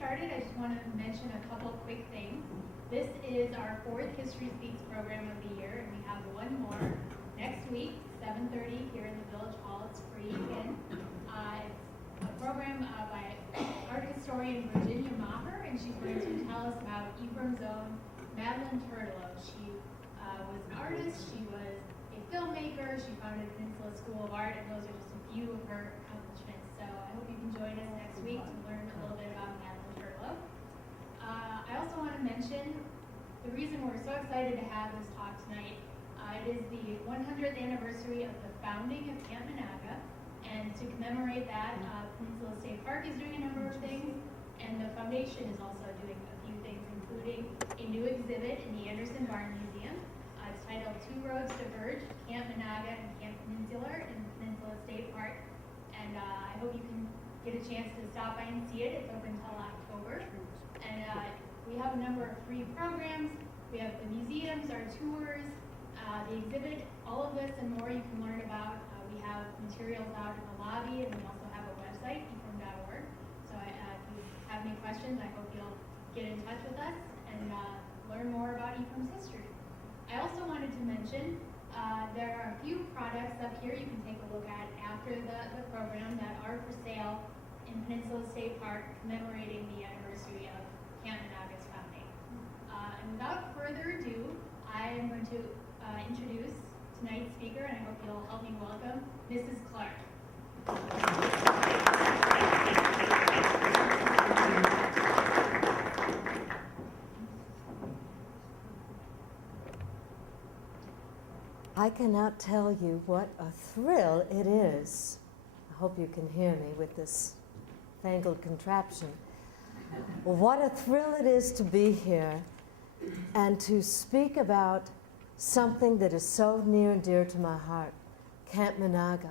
started, I just want to mention a couple quick things. This is our 4th History Speaks program of the year, and we have one more next week, 7:30 here in the Village Hall. It's free again. It's a program by art historian Virginia Maher, and she's going to tell us about Ephraim's own Madeline Turtellow. She was an artist, she was a filmmaker, she founded Peninsula School of Art, and those are just a few of her accomplishments. So I hope you can join us next week to learn a little bit about Madeline Turtellow. I also want to mention the reason we're so excited to have this talk tonight. It is the 100th anniversary of the founding of Camp Meenahga, and to commemorate that, Peninsula State Park is doing a number of things, and the foundation is also doing a few things, including a new exhibit in the Anderson Barn Museum. It's titled Two Roads Diverge, Camp Meenahga and Camp Peninsular in Peninsula State Park. And I hope you can get a chance to stop by and see it. It's open until October. And we have a number of free programs. We have the museums, our tours, the exhibit, all of this and more you can learn about. We have materials out in the lobby, and we also have a website, ephraim.org. So if you have any questions, I hope you'll get in touch with us and learn more about Ephraim's history. I also wanted to mention there are a few products up here you can take a look at after the program that are for sale in Peninsula State Park commemorating the anniversary of Camp Meenahga's founding. And without further ado, I am going to introduce tonight's speaker, and I hope you'll help me welcome Mrs. Clark. I cannot tell you what a thrill it is. I hope you can hear me with this fangled contraption. What a thrill it is to be here and to speak about something that is so near and dear to my heart, Camp Meenahga.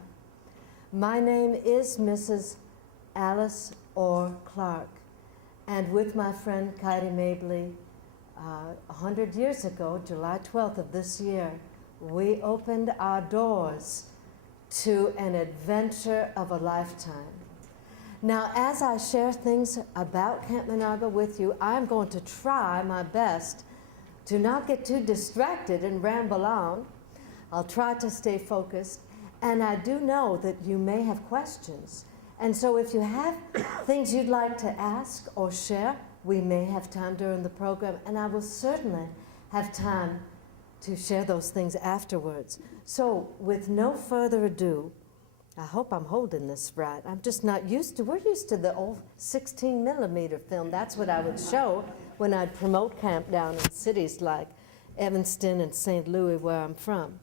My name is Mrs. Alice Orr Clark, and with my friend Katie Mabley, 100 years ago, July 12th of this year, we opened our doors to an adventure of a lifetime. Now, as I share things about Camp Meenahga with you, I'm going to try my best to not get too distracted and ramble on. I'll try to stay focused, and I do know that you may have questions. And so if you have things you'd like to ask or share, we may have time during the program, and I will certainly have time to share those things afterwards. So with no further ado, I hope I'm holding this right. I'm just not used to, we're used to the old 16 millimeter film. That's what I would show when I'd promote camp down in cities like Evanston and St. Louis, where I'm from.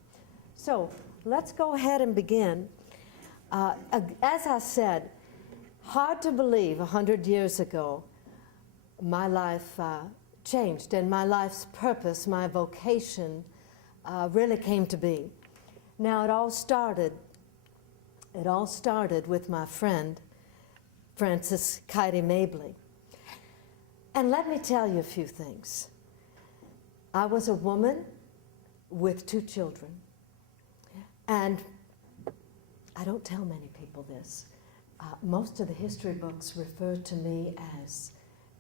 So let's go ahead and begin. As I said, hard to believe 100 years ago, my life changed, and my life's purpose, my vocation, really came to be. Now it all started with my friend, Frances Katie Mabley. And let me tell you a few things. I was a woman with 2 children. And I don't tell many people this. Most of the history books refer to me as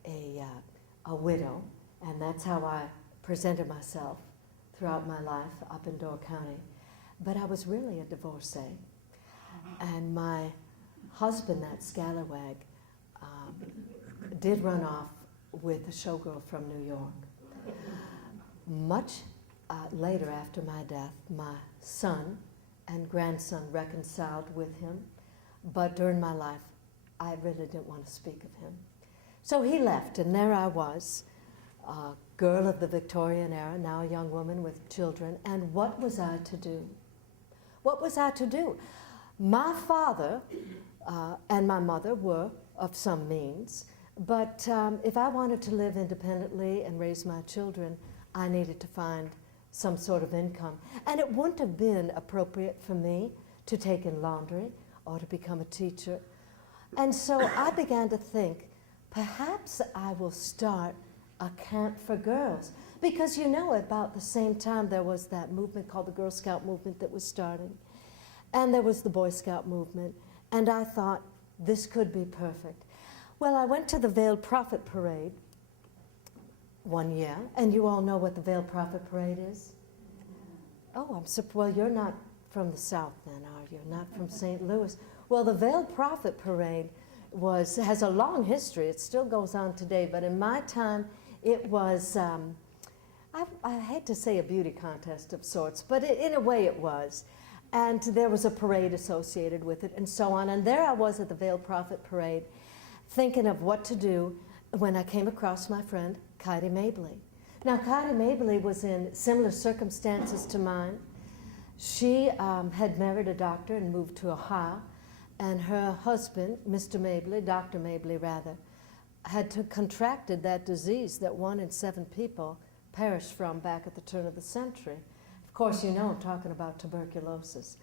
a widow, and that's how I presented myself throughout my life up in Door County. But I was really a divorcee. And my husband, that scallywag, did run off with a showgirl from New York. Much later after my death, my son and grandson reconciled with him, but during my life, I really didn't want to speak of him. So he left, and there I was, a girl of the Victorian era, now a young woman with children, and what was I to do? What was I to do? My father and my mother were of some means, but if I wanted to live independently and raise my children, I needed to find some sort of income. And it wouldn't have been appropriate for me to take in laundry or to become a teacher. And so I began to think, perhaps I will start a camp for girls. Because you know, about the same time there was that movement called the Girl Scout movement that was starting. And there was the Boy Scout movement. And I thought, this could be perfect. Well, I went to the Veiled Prophet Parade one year, and you all know what the Veiled Prophet Parade is? Oh, well, you're not from the South then, are you? Not from St. Louis. Well, the Veiled Prophet Parade has a long history. It still goes on today, but in my time, it was, I hate to say a beauty contest of sorts, but in a way it was. And there was a parade associated with it and so on. And there I was at the Veiled Prophet Parade thinking of what to do when I came across my friend, Kitty Mabley. Now, Kitty Mabley was in similar circumstances to mine. She had married a doctor and moved to Ohio, and her husband, Mr. Mabley, Dr. Mabley rather, had contracted that disease that 1 in 7 people perished from back at the turn of the century. Of course, you know I'm talking about tuberculosis.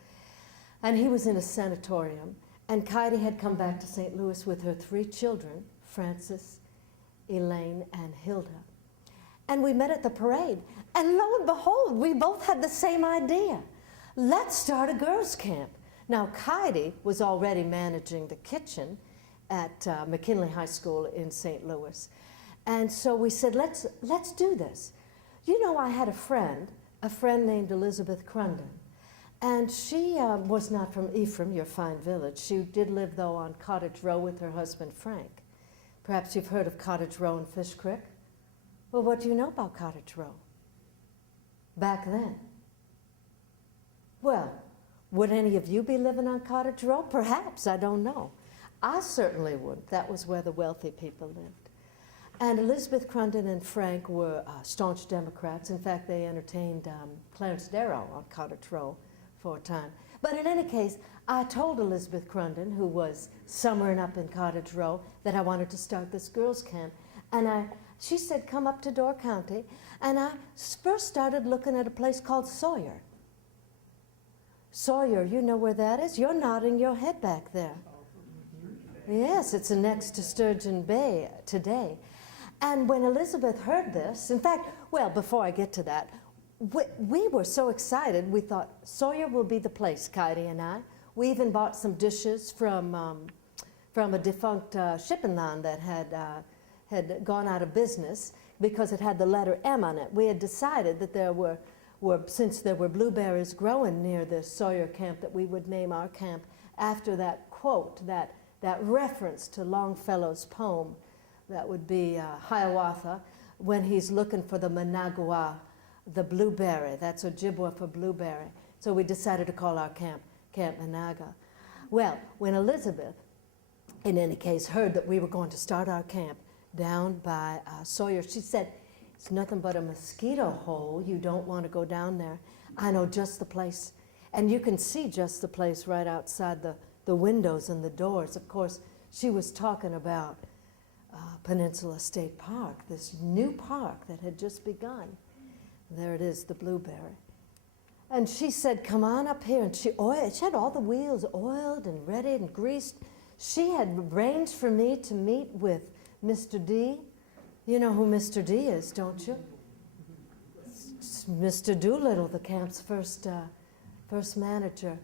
And he was in a sanatorium, and Kitty had come back to St. Louis with her 3 children, Frances, Elaine, and Hilda. And we met at the parade, and lo and behold, we both had the same idea. Let's start a girls' camp. Now, Kitty was already managing the kitchen at McKinley High School in St. Louis. And so we said, let's do this. You know, I had a friend named Elizabeth Crunden, and she was not from Ephraim, your fine village. She did live, though, on Cottage Row with her husband, Frank. Perhaps you've heard of Cottage Row in Fish Creek. Well, what do you know about Cottage Row? Back then. Well, would any of you be living on Cottage Row? Perhaps, I don't know. I certainly would. That was where the wealthy people lived. And Elizabeth Crunden and Frank were staunch Democrats. In fact, they entertained Clarence Darrow on Cottage Row for a time. But in any case, I told Elizabeth Crunden, who was summering up in Cottage Row, that I wanted to start this girls' camp. And she said, come up to Door County. And I first started looking at a place called Sawyer. Sawyer, you know where that is? You're nodding your head back there. Yes, it's next to Sturgeon Bay today. And when Elizabeth heard this, in fact, well, before I get to that, we were so excited, we thought Sawyer will be the place, Kitty and I. We even bought some dishes from a defunct shipping line that had gone out of business because it had the letter M on it. We had decided that since there were blueberries growing near the Sawyer Camp, that we would name our camp after that quote, that reference to Longfellow's poem. That would be Hiawatha, when he's looking for the Managua, the blueberry. That's Ojibwa for blueberry. So we decided to call our camp Camp Meenahga. Well, when Elizabeth, in any case, heard that we were going to start our camp down by Sawyer, she said, it's nothing but a mosquito hole. You don't want to go down there. I know just the place. And you can see just the place right outside the windows and the doors. Of course, she was talking about Peninsula State Park, this new park that had just begun. There it is, the blueberry. And she said, come on up here. And she had all the wheels oiled and ready and greased. She had arranged for me to meet with Mr. D. You know who Mr. D is, don't you? Mr. Doolittle, the camp's first manager.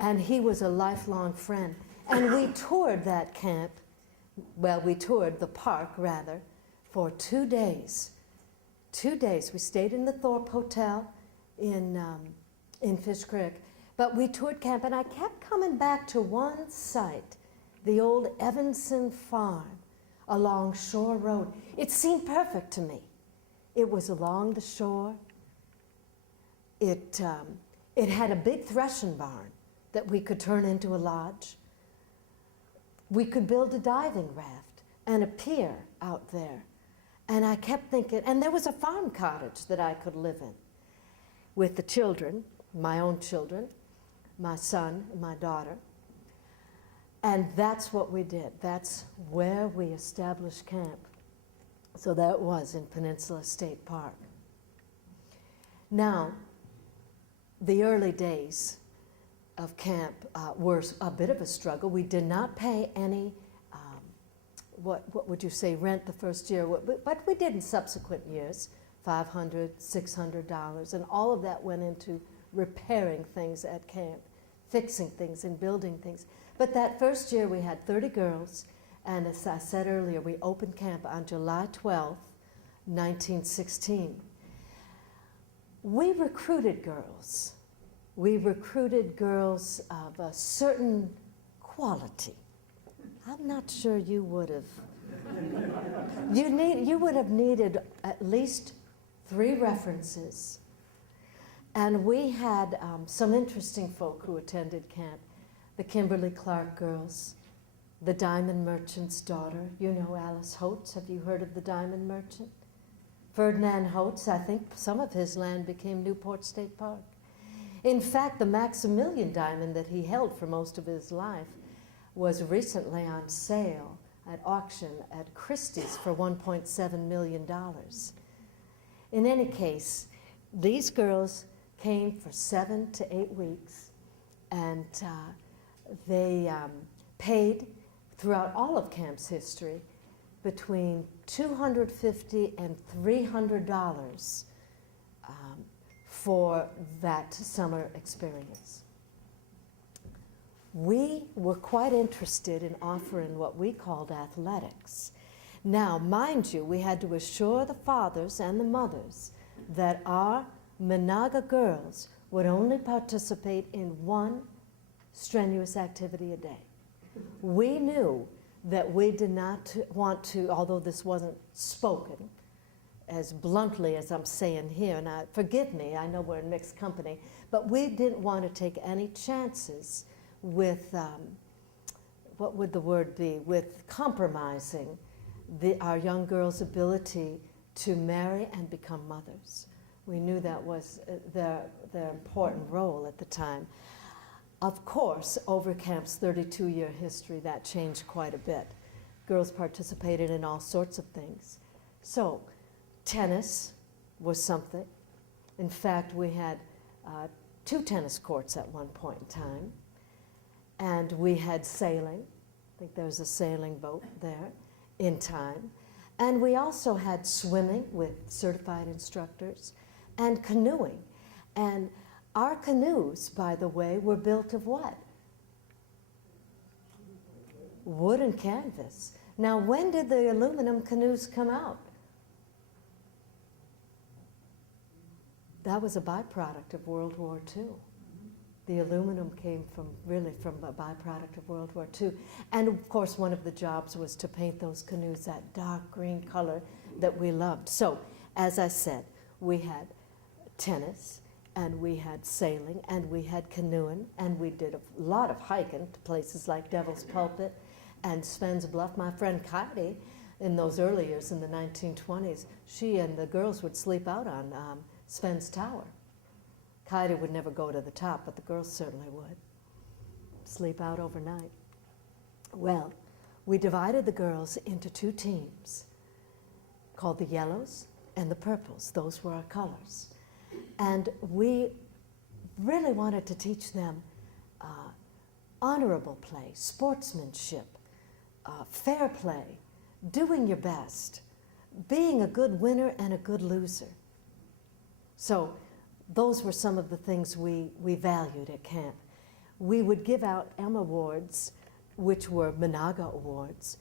And he was a lifelong friend. And we toured that camp. Well, we toured the park, rather, for 2 days. 2 days. We stayed in the Thorpe Hotel in Fish Creek. But we toured camp, and I kept coming back to one site, the old Evanson Farm along Shore Road. It seemed perfect to me. It was along the shore. It had a big threshing barn that we could turn into a lodge. We could build a diving raft and a pier out there. And I kept thinking, and there was a farm cottage that I could live in with the children, my own children, my son and my daughter. And that's what we did. That's where we established camp. So that was in Peninsula State Park. Now, the early days of camp were a bit of a struggle. We did not pay any, what would you say, rent the first year, but we did in subsequent years, $500, $600, and all of that went into repairing things at camp, fixing things and building things. But that first year we had 30 girls And as I said earlier, we opened camp on July 12th, 1916. We recruited girls. We recruited girls of a certain quality. I'm not sure you would have. You would have needed at least 3 references. And we had some interesting folk who attended camp. The Kimberly Clark girls, the Diamond Merchant's daughter. You know Alice Holtz. Have you heard of the Diamond Merchant? Ferdinand Holtz, I think some of his land became Newport State Park. In fact, the Maximilian diamond that he held for most of his life was recently on sale at auction at Christie's for $1.7 million. In any case, these girls came for 7 to 8 weeks, and they paid throughout all of camp's history between $250 and $300 for that summer experience. We were quite interested in offering what we called athletics. Now, mind you, we had to assure the fathers and the mothers that our Meenahga girls would only participate in 1 strenuous activity a day. We knew that we did not want to, although this wasn't spoken as bluntly as I'm saying here, and forgive me, I know we're in mixed company, but we didn't want to take any chances with, what would the word be, with compromising our young girls' ability to marry and become mothers. We knew that was their important role at the time. Of course, over camp's 32-year history, that changed quite a bit. Girls participated in all sorts of things. So, tennis was something. In fact, we had 2 tennis courts at one point in time. And we had sailing. I think there was a sailing boat there in time. And we also had swimming with certified instructors and canoeing. And our canoes, by the way, were built of what? Wood and canvas. Now, when did the aluminum canoes come out? That was a byproduct of World War II. The aluminum came from a byproduct of World War II. And of course, one of the jobs was to paint those canoes that dark green color that we loved. So, as I said, we had tennis, and we had sailing, and we had canoeing, and we did a lot of hiking to places like Devil's Pulpit and Sven's Bluff. My friend Cottage, in those early years in the 1920s, she and the girls would sleep out on Sven's Tower. Cottage would never go to the top, but the girls certainly would. Sleep out overnight. Well, we divided the girls into 2 teams called the yellows and the purples. Those were our colors. And we really wanted to teach them honorable play, sportsmanship, fair play, doing your best, being a good winner and a good loser. So those were some of the things we valued at camp. We would give out M Awards, which were Meenahga Awards,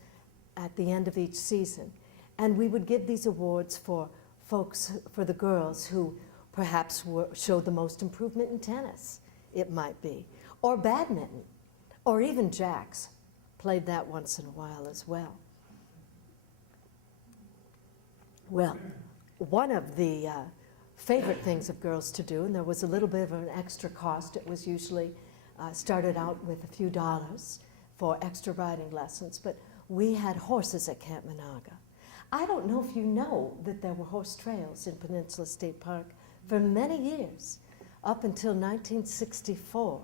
at the end of each season. And we would give these awards for the girls who perhaps showed the most improvement in tennis, it might be, or badminton, or even jacks. Played that once in a while as well. Well, one of the favorite things of girls to do, and there was a little bit of an extra cost. It was usually started out with a few dollars for extra riding lessons, but we had horses at Camp Meenahga. I don't know if you know that there were horse trails in Peninsula State Park for many years, up until 1964,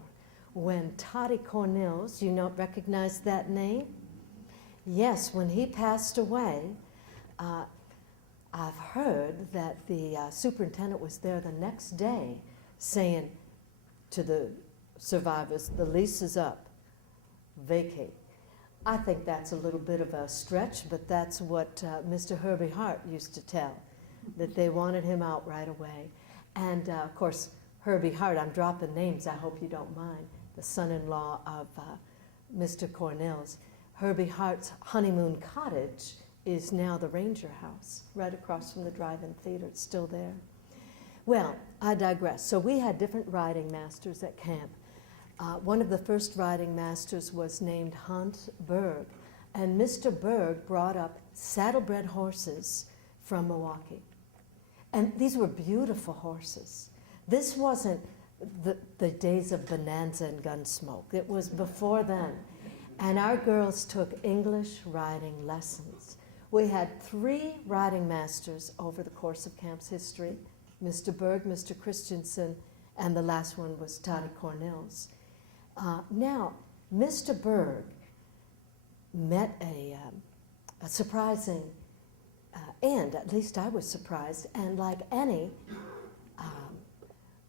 when Toddy Cornell, you recognize that name? Yes, when he passed away, I've heard that the superintendent was there the next day saying to the survivors, the lease is up, vacate. I think that's a little bit of a stretch, but that's what Mr. Herbie Hart used to tell, that they wanted him out right away. And of course, Herbie Hart, I'm dropping names, I hope you don't mind, the son-in-law of Mr. Cornell's. Herbie Hart's honeymoon cottage is now the Ranger House, right across from the drive-in theater. It's still there. Well, I digress. So we had different riding masters at camp. One of the first riding masters was named Hans Berg, and Mr. Berg brought up saddlebred horses from Milwaukee. And these were beautiful horses. This wasn't the days of Bonanza and Gunsmoke. It was before then. And our girls took English riding lessons. We had 3 riding masters over the course of camp's history, Mr. Berg, Mr. Christensen, and the last one was Toddy Cornell's. Now, Mr. Berg met a surprising end. At least I was surprised. And like any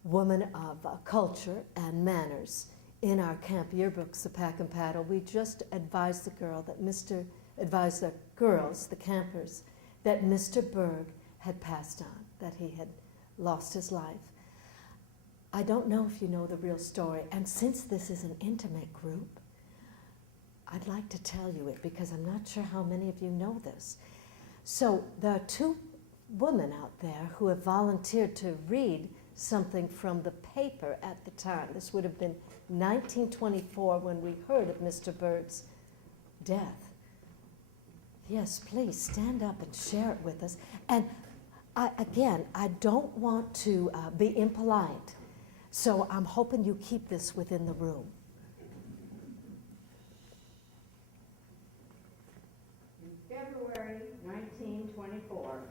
woman of culture and manners, in our camp yearbooks, the Pack and Paddle, we just advised the girls, the campers, that Mr. Berg had passed on, that he had lost his life. I don't know if you know the real story, and since this is an intimate group, I'd like to tell you it because I'm not sure how many of you know this. So there are 2 women out there who have volunteered to read something from the paper at the time. This would have been 1924 when we heard of Mr. Berg's death. Yes, please stand up and share it with us. And I don't want to be impolite, so I'm hoping you keep this within the room. In February 1924,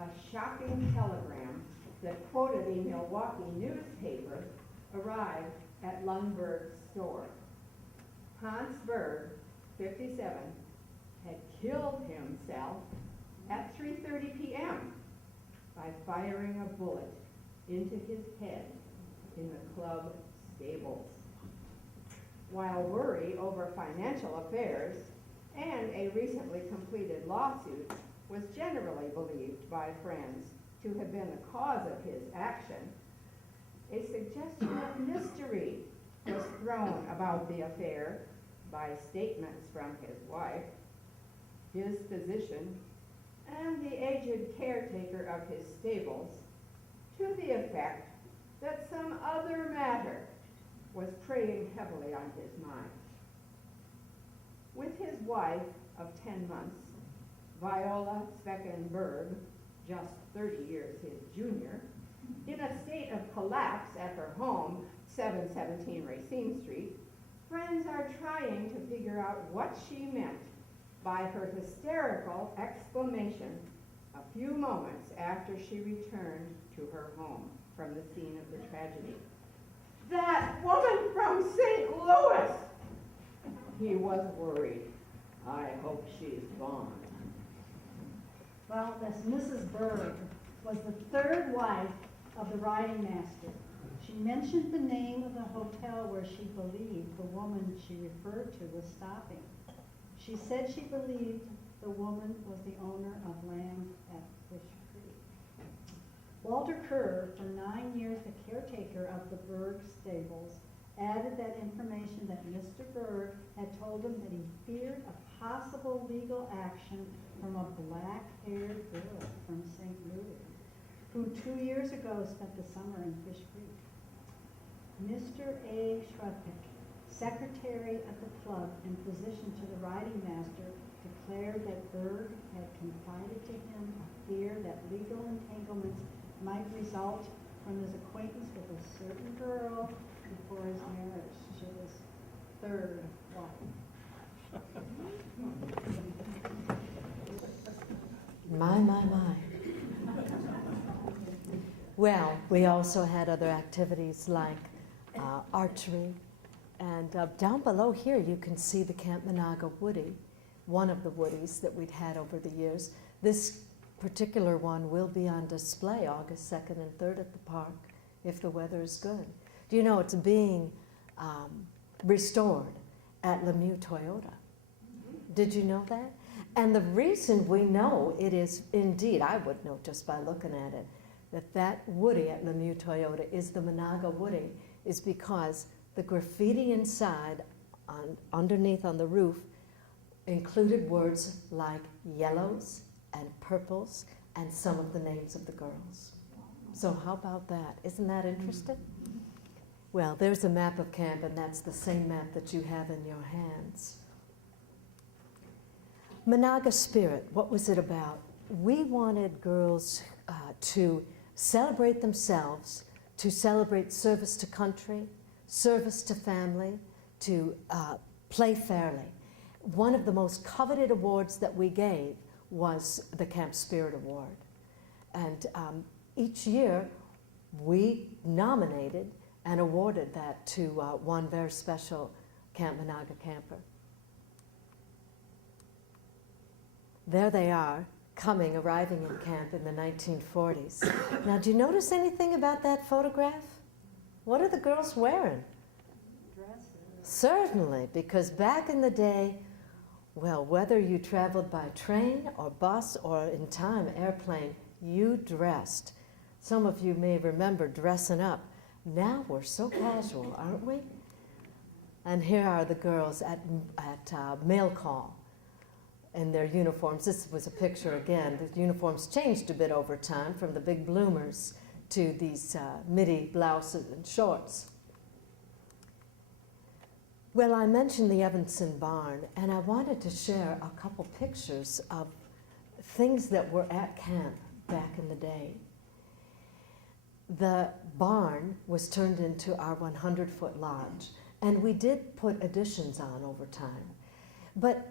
a shocking telegram that quoted a Milwaukee newspaper arrived at Lundberg's store. Hans Berg, 57, had killed himself at 3:30 p.m. by firing a bullet into his head in the club stables. While worry over financial affairs and a recently completed lawsuit was generally believed by friends to have been the cause of his action, a suggestion of mystery was thrown about the affair by statements from his wife, his physician, and the aged caretaker of his stables, to the effect that some other matter was preying heavily on his mind. With his wife of 10 months, Viola Speckenberg, just 30 years his junior, in a state of collapse at her home, 717 Racine Street, friends are trying to figure out what she meant by her hysterical exclamation a few moments after she returned to her home from the scene of the tragedy. "That woman from St. Louis!" He was worried. "I hope she's gone." Well, this Mrs. Berg was the 3rd wife of the riding master. She mentioned the name of the hotel where she believed the woman she referred to was stopping. She said she believed the woman was the owner of land at Fish Creek. Walter Kerr, for 9 years the caretaker of the Berg stables, added that information that Mr. Berg had told him that he feared a possible legal action from a black-haired girl from St. Louis, who 2 years ago spent the summer in Fish Creek. Mr. A. Shrutnik, secretary of the club and physician to the riding master, declared that Berg had confided to him a fear that legal entanglements might result from his acquaintance with a certain girl before his marriage to his 3rd wife. My. Well, we also had other activities like archery. And down below here, you can see the Camp Meenahga Woody, one of the woodies that we'd had over the years. This particular one will be on display August 2nd and 3rd at the park if the weather is good. Do you know it's being restored at Lemieux Toyota? Did you know that? And the reason we know it is indeed, I would know just by looking at it, that Woody at Lemieux Toyota is the Meenahga Woody is because the graffiti inside, underneath on the roof, included words like yellows and purples and some of the names of the girls. So how about that? Isn't that interesting? Well, there's a map of camp, and that's the same map that you have in your hands. Meenahga Spirit, what was it about? We wanted girls to celebrate themselves, to celebrate service to country, service to family, to play fairly. One of the most coveted awards that we gave was the Camp Spirit Award. And each year we nominated and awarded that to one very special Camp Meenahga camper. There they are, arriving in camp in the 1940s. Now, do you notice anything about that photograph? What are the girls wearing? Dresses. Certainly, because back in the day, well, whether you traveled by train or bus or in time airplane, you dressed. Some of you may remember dressing up. Now we're so casual, aren't we? And here are the girls at mail call in their uniforms. This was a picture again. The uniforms changed a bit over time from the big bloomers to these midi blouses and shorts. Well, I mentioned the Evanston barn, and I wanted to share a couple pictures of things that were at camp back in the day. The barn was turned into our 100-foot lodge, and we did put additions on over time. But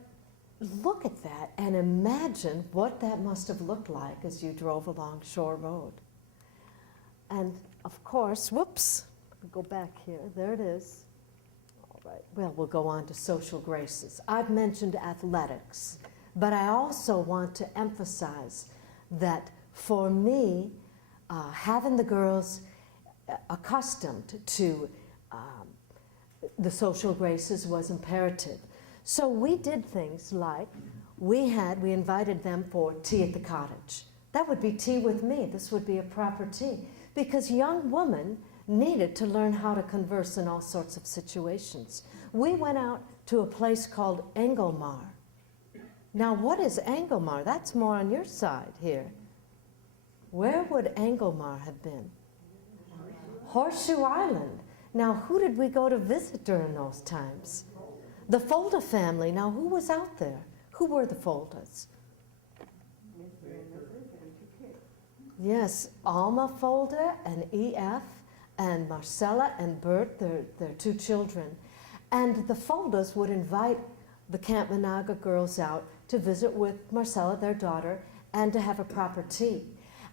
look at that and imagine what that must have looked like as you drove along Shore Road. And of course, whoops, go back here, there it is. All right, well, we'll go on to social graces. I've mentioned athletics, but I also want to emphasize that for me, having the girls accustomed to the social graces was imperative. So we did things like, we invited them for tea at the cottage. That would be tea with me. This would be a proper tea. Because young women needed to learn how to converse in all sorts of situations. We went out to a place called Engelmar. Now, what is Engelmar? That's more on your side here. Where would Engelmar have been? Horseshoe Island. Now, who did we go to visit during those times? The Folda family. Now, who was out there? Who were the Foldas? Yes, Alma Folda and E.F. and Marcella and Bert, their two children. And the Foldas would invite the Camp Meenahga girls out to visit with Marcella, their daughter, and to have a proper tea.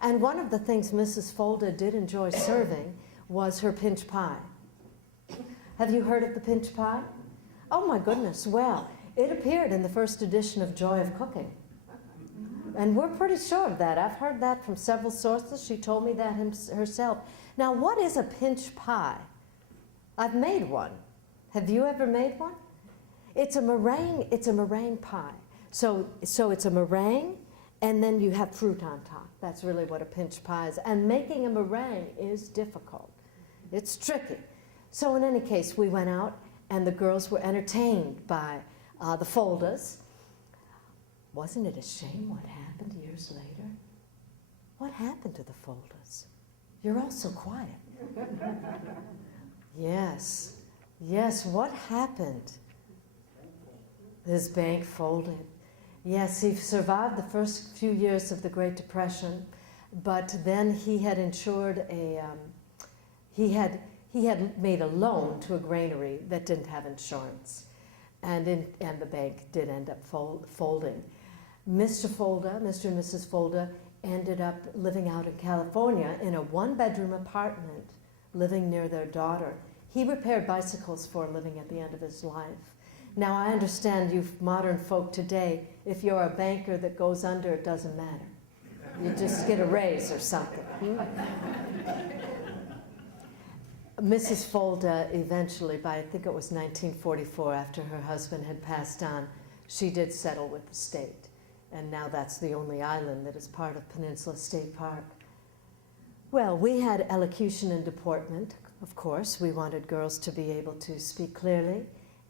And one of the things Mrs. Folda did enjoy serving was her pinch pie. Have you heard of the pinch pie? Oh my goodness, well, it appeared in the first edition of Joy of Cooking. And we're pretty sure of that. I've heard that from several sources. She told me that herself. Now, what is a pinch pie? I've made one. Have you ever made one? It's a meringue pie. So it's a meringue, and then you have fruit on top. That's really what a pinch pie is. And making a meringue is difficult. It's tricky. So in any case, we went out, and the girls were entertained by the Foldas. Wasn't it a shame what happened years later? What happened to the Foldas? You're all so quiet. Yes, what happened? His bank folded. Yes, he survived the first few years of the Great Depression, but then he had insured he had made a loan to a granary that didn't have insurance, and the bank did end up folding. Mr. and Mrs. Folda ended up living out in California in a one-bedroom apartment, living near their daughter. He repaired bicycles for a living at the end of his life. Now, I understand you modern folk today, if you're a banker that goes under, it doesn't matter. You just get a raise or something. Mrs. Folda eventually, by I think it was 1944, after her husband had passed on, she did settle with the state. And now that's the only island that is part of Peninsula State Park. Well, we had elocution and deportment, of course. We wanted girls to be able to speak clearly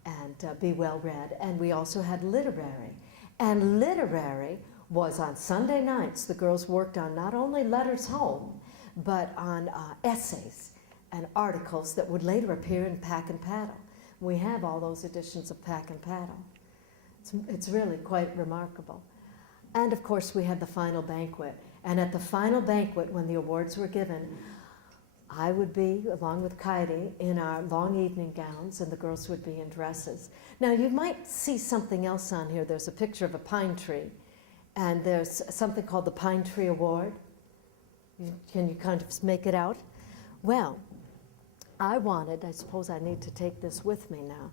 and be well read. And we also had literary. And literary was on Sunday nights. The girls worked on not only letters home, but on essays and articles that would later appear in Pack and Paddle. We have all those editions of Pack and Paddle. It's really quite remarkable. And of course, we had the final banquet. And at the final banquet, when the awards were given, I would be, along with Kaidi, in our long evening gowns, and the girls would be in dresses. Now, you might see something else on here. There's a picture of a pine tree, and there's something called the Pine Tree Award. Can you kind of make it out? Well, I suppose I need to take this with me now.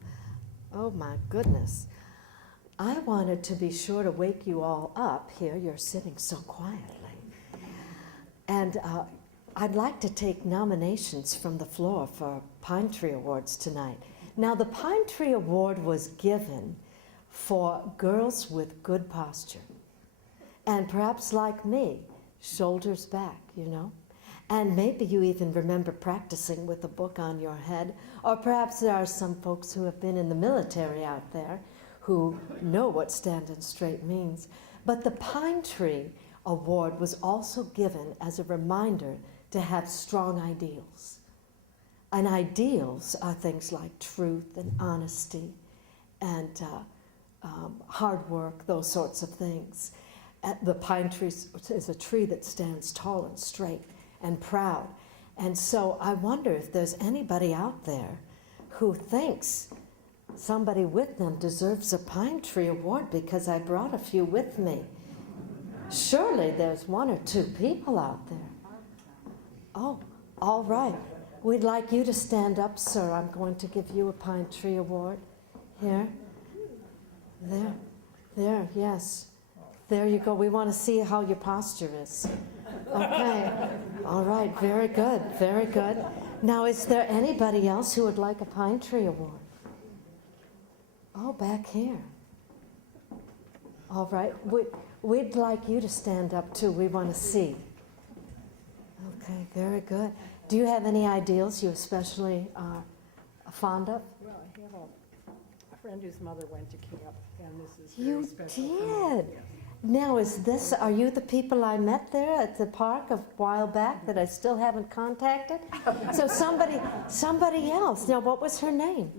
Oh my goodness. I wanted to be sure to wake you all up here. You're sitting so quietly. And I'd like to take nominations from the floor for Pine Tree Awards tonight. Now, the Pine Tree Award was given for girls with good posture. And perhaps like me, shoulders back, you know. And maybe you even remember practicing with a book on your head. Or perhaps there are some folks who have been in the military out there who know what standing straight means. But the Pine Tree Award was also given as a reminder to have strong ideals. And ideals are things like truth and honesty and hard work, those sorts of things. The pine tree is a tree that stands tall and straight and proud. And so I wonder if there's anybody out there who thinks somebody with them deserves a Pine Tree Award, because I brought a few with me. Surely there's one or two people out there. Oh, all right. We'd like you to stand up, sir. I'm going to give you a Pine Tree Award. Here. There, yes. There you go. We want to see how your posture is. Okay. All right. Very good. Very good. Now, is there anybody else who would like a Pine Tree Award? Oh, back here. All right. We'd like you to stand up, too. We want to see. Okay. Very good. Do you have any ideals you especially are fond of? Well, I have a friend whose mother went to camp, and this is very You special. did. Now, are you the people I met there at the park a while back that I still haven't contacted? So somebody else. Now, what was her name?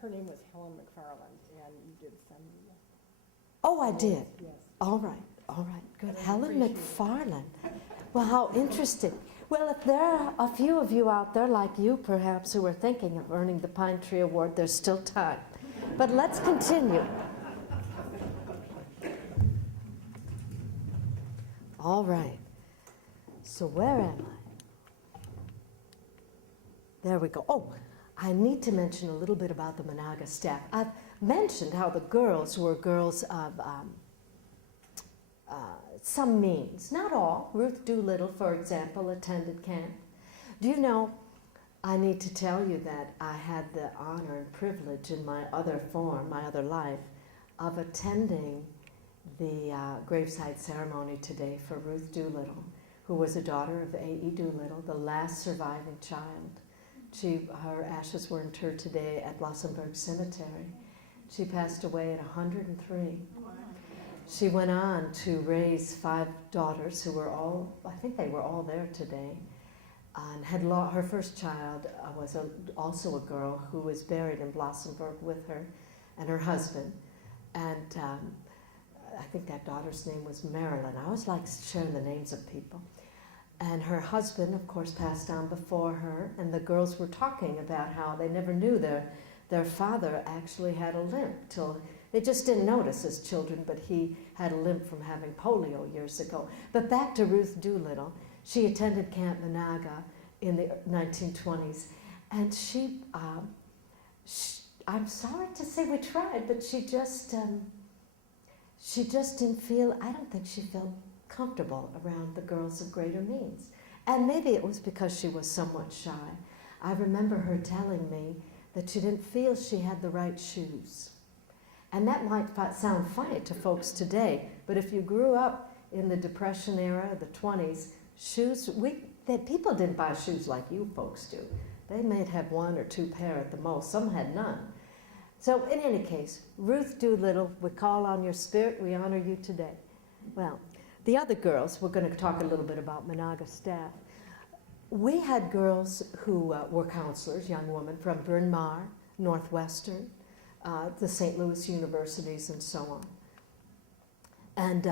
Her name was Helen McFarland, and you did send me. Oh, I did. Yes. All right, good. I Helen appreciate McFarland. Well, how interesting. Well, if there are a few of you out there like you, perhaps, who are thinking of earning the Pine Tree Award, there's still time. But let's continue. All right. So where am I? There we go. Oh, I need to mention a little bit about the Meenahga staff. I've mentioned how the girls were girls of some means. Not all. Ruth Doolittle, for example, attended camp. Do you know, I need to tell you that I had the honor and privilege in my other form, my other life, of attending the graveside ceremony today for Ruth Doolittle, who was a daughter of A.E. Doolittle, the last surviving child. Her ashes were interred today at Blossomburg Cemetery. She passed away at 103. She went on to raise 5 daughters who were all, I think they were all there today, and her first child was also a girl who was buried in Blossomburg with her and her husband. And I think that daughter's name was Marilyn. I always like sharing the names of people. And her husband, of course, passed on before her, and the girls were talking about how they never knew their father actually had a limp till they just didn't notice as children, but he had a limp from having polio years ago. But back to Ruth Doolittle. She attended Camp Meenahga in the 1920s, and she I'm sorry to say we tried, but she just didn't feel, I don't think she felt comfortable around the girls of greater means. And maybe it was because she was somewhat shy. I remember her telling me that she didn't feel she had the right shoes. And that might sound funny to folks today, but if you grew up in the Depression era, the 20s, people didn't buy shoes like you folks do. They may have 1 or 2 pair at the most. Some had none. So in any case, Ruth Doolittle, we call on your spirit, we honor you today. Well, the other girls, we're going to talk a little bit about Meenahga staff. We had girls who were counselors, young women from Bryn Mawr, Northwestern, the St. Louis universities, and so on. And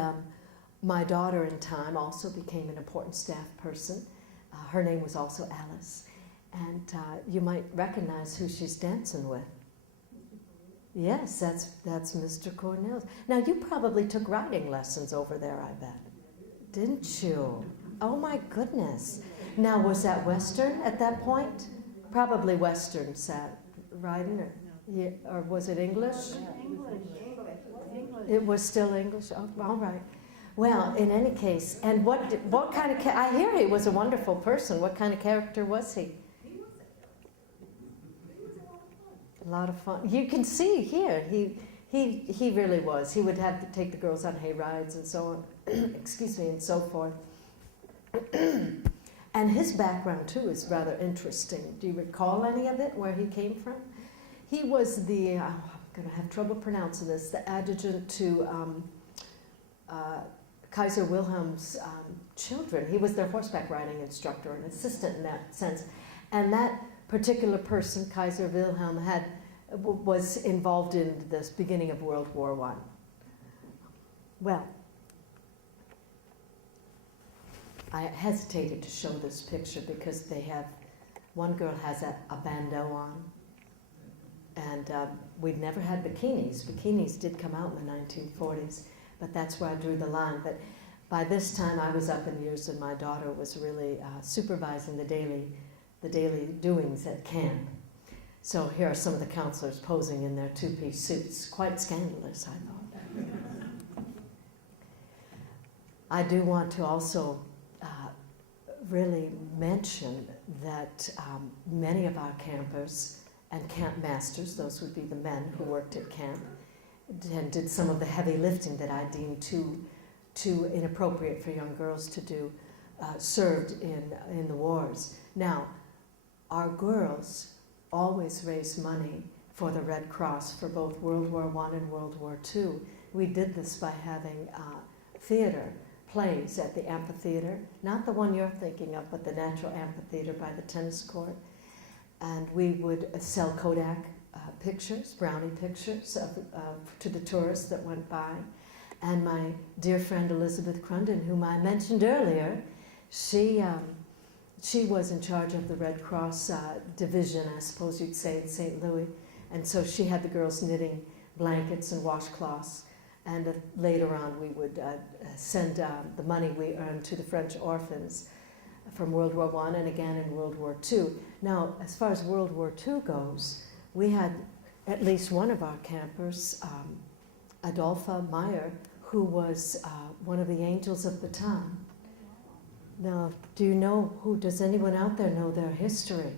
my daughter in time also became an important staff person. Her name was also Alice. And you might recognize who she's dancing with. Yes, that's Mr. Cornell. Now, you probably took riding lessons over there, I bet. Didn't you? Oh, my goodness. Now, was that Western at that point? Probably Western riding, or was it English? It was still English? Oh, all right. Well, in any case, and what kind of, I hear he was a wonderful person. What kind of character was he? A lot of fun. You can see here, he really was. He would have to take the girls on hay rides and so on, excuse me, and so forth. And his background, too, is rather interesting. Do you recall any of it, where he came from? He was the, I'm going to have trouble pronouncing this, the adjutant to Kaiser Wilhelm's children. He was their horseback riding instructor, an assistant in that sense. And that particular person, Kaiser Wilhelm, was involved in the beginning of World War I. Well, I hesitated to show this picture because one girl has a bandeau on, and we'd never had bikinis. Bikinis did come out in the 1940s, but that's where I drew the line. But by this time, I was up in years, and my daughter was really supervising the daily doings at camp. So here are some of the counselors posing in their two-piece suits. Quite scandalous, I thought. I do want to also really mention that many of our campers and camp masters, those would be the men who worked at camp, and did some of the heavy lifting that I deemed too inappropriate for young girls to do, served in the wars. Now, our girls always raised money for the Red Cross for both World War I and World War II. We did this by having theater plays at the amphitheater, not the one you're thinking of, but the natural amphitheater by the tennis court. And we would sell Kodak pictures, brownie pictures to the tourists that went by. And my dear friend Elizabeth Crunden, whom I mentioned earlier, she was in charge of the Red Cross division, I suppose you'd say, in St. Louis. And so she had the girls knitting blankets and washcloths. And later on, we would send the money we earned to the French orphans from World War I and again in World War II. Now, as far as World War II goes, we had at least one of our campers, Adolpha Meyer, who was one of the Angels of Bataan. Now, does anyone out there know their history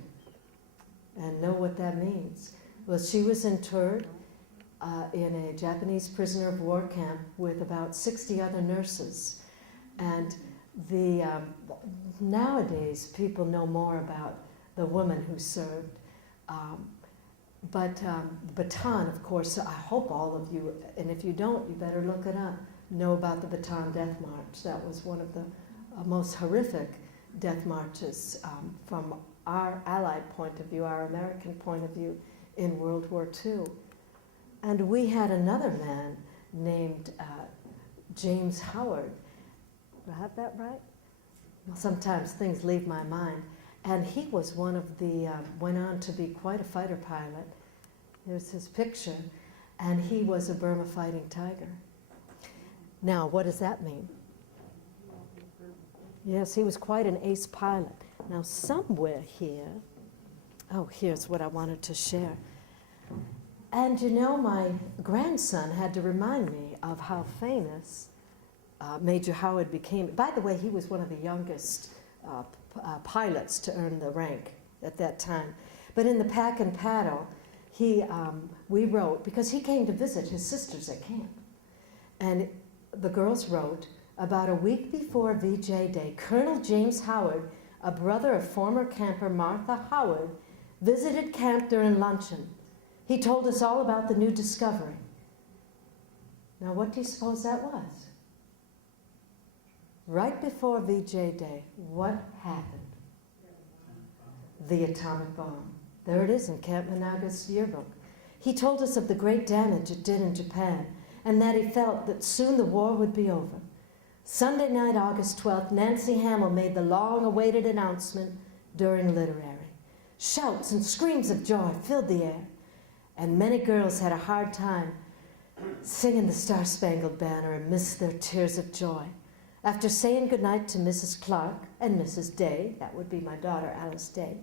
and know what that means? Well, she was interred in a Japanese prisoner of war camp with about 60 other nurses. And nowadays, people know more about the woman who served. But Bataan, of course, I hope all of you, and if you don't, you better look it up, know about the Bataan Death March. That was one of the most horrific death marches from our Allied point of view, our American point of view in World War II. And we had another man named James Howard. Do I have that right? Well, sometimes things leave my mind. And he was one of the, went on to be quite a fighter pilot. Here's his picture. And he was a Burma Fighting Tiger. Now, what does that mean? Yes, he was quite an ace pilot. Now, somewhere here, here's what I wanted to share. And you know, my grandson had to remind me of how famous Major Howard became. By the way, he was one of the youngest pilots to earn the rank at that time. But in the Pack and Paddle, we wrote, because he came to visit his sisters at camp. And the girls wrote, about a week before VJ Day, Colonel James Howard, a brother of former camper Martha Howard, visited camp during luncheon. He told us all about the new discovery. Now, what do you suppose that was? Right before VJ Day, what happened? The atomic bomb. There it is in Camp Meenahga's yearbook. He told us of the great damage it did in Japan, and that he felt that soon the war would be over. Sunday night, August 12th, Nancy Hamill made the long-awaited announcement during literary. Shouts and screams of joy filled the air, and many girls had a hard time singing the Star-Spangled Banner and missed their tears of joy. After saying goodnight to Mrs. Clark and Mrs. Day, that would be my daughter Alice Day,